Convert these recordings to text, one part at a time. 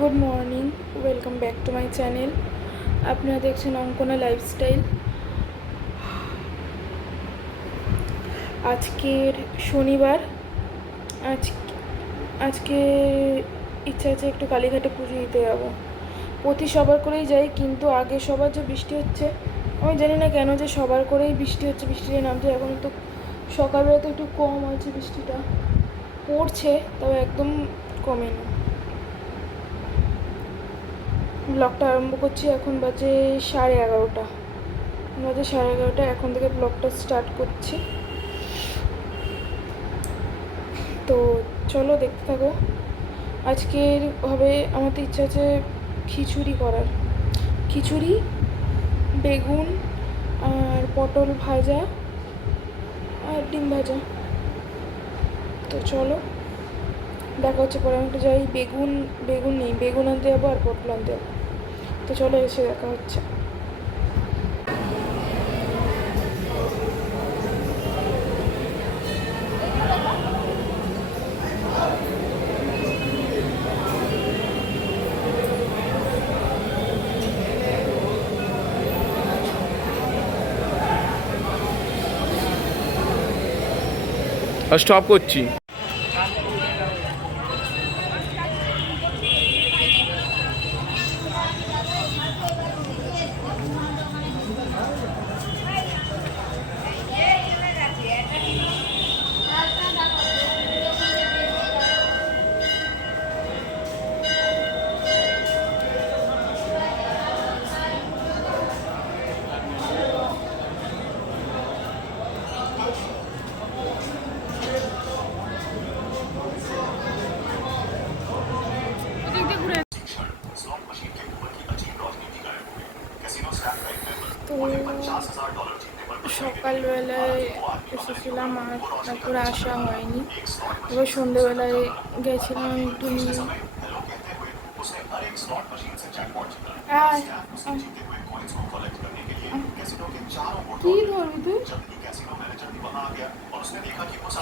Good morning, welcome back to my channel. আপনারা দেখছেন Ankana lifestyle. আজকের শনিবার। আজ আজকে ইচ্ছা আছে একটু কালীঘাটে পুজো দিতে যাবো। প্রতি সবার করেই যাই, কিন্তু আগে সবার যে বৃষ্টি হচ্ছে, আমি জানি না কেন যে সবার করেই বৃষ্টি হচ্ছে, বৃষ্টিটা নামছে। এখন তো সকালবেলা তো একটু কম আছে, বৃষ্টিটা পড়ছে, তবে একদম কমেনি। ব্লগটা আরম্ভ করছি। এখন বাজে 11:30। এখন থেকে ব্লগটা স্টার্ট করছি। তো চলো দেখতে থাকো। আজকের হবে, আমার তো ইচ্ছা আছে খিচুড়ি করার। খিচুড়ি, বেগুন আর পটল ভাজা আর ডিম ভাজা। তো চলো দেখা হচ্ছে পরে। আমি একটু যাই, বেগুন আনতে যাবো আর পটল আনতে যাবো। তো চলো এসে দেখা হচ্ছে। স্টপ করছি। তো সকালবেলায় এসেছিলাম আর তারপরে আসা হয়নি। এবার সন্ধেবেলায় গেছিলাম একটু নিয়ে। কি ধরবি তুই?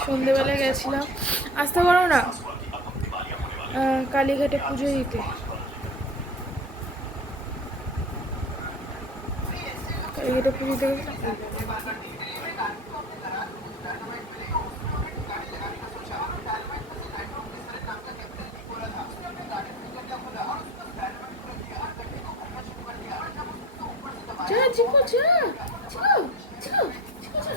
সন্ধেবেলায় গেছিলাম, আসতে পারো না, কালীঘাটে পুজো দিতে। কালীঘাটে পুজো দিতে গেছিলাম। যা চিকু যা, চিকু চিকু চিকু যা।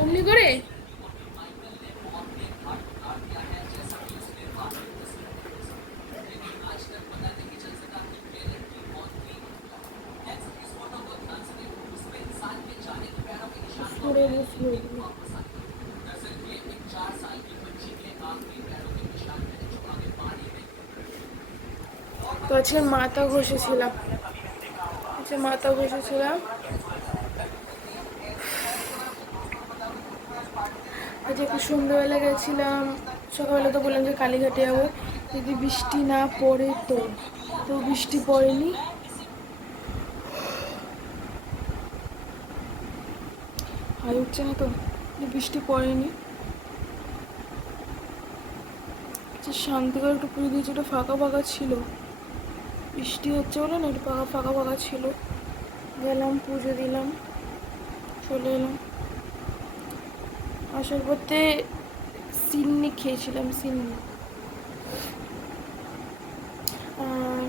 অমনি করে সরে বসলো। তো আজকে মাথা ঘষেছিলাম। আজ একটু সন্ধ্যাবেলা গেছিলাম। সকালবেলা তো বললাম যে কালীঘাটে যাবো, যদি বৃষ্টি না পড়ে তো। তো বৃষ্টি পড়েনি। হাই উঠছে না তো, বৃষ্টি পড়েনি। শান্তি করে একটু পুজো দিয়েছি, একটু ফাঁকা ফাঁকা ছিল। বৃষ্টি হচ্ছে বলে না, একটু ফাঁকা ফাঁকা ছিল। গেলাম, পুজো দিলাম, চলে এলাম। আসার পথে সিন্নি খেয়েছিলাম, সিন্নি। আর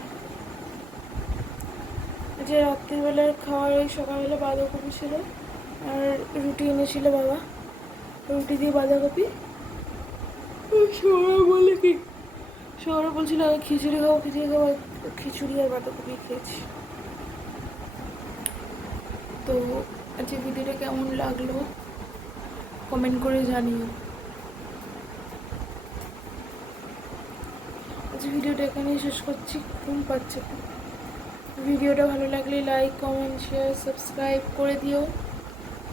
যে রাত্রিবেলার খাওয়ার ওই সকালবেলা বাঁধাকপি ছিল আর রুটি এনেছিল বাবা, রুটি দিয়ে বাঁধাকপি। সৌরভ বলছিল খিচুড়ি খাবো, খিচুড়ি আর বাঁধাকপি খেয়েছি। তো আজকে ভিডিওটা কেমন লাগলো কমেন্ট করে জানিও। ভিডিওটা এখানেই শেষ করছি, ঘুম পাচ্ছে খুব। ভিডিওটা ভালো লাগলে লাইক কমেন্ট শেয়ার সাবস্ক্রাইব করে দিও।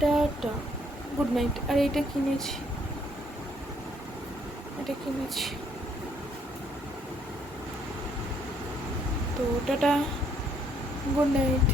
Tata, good night. আর এটা কিনেছি, তো টাটা, গুড নাইট।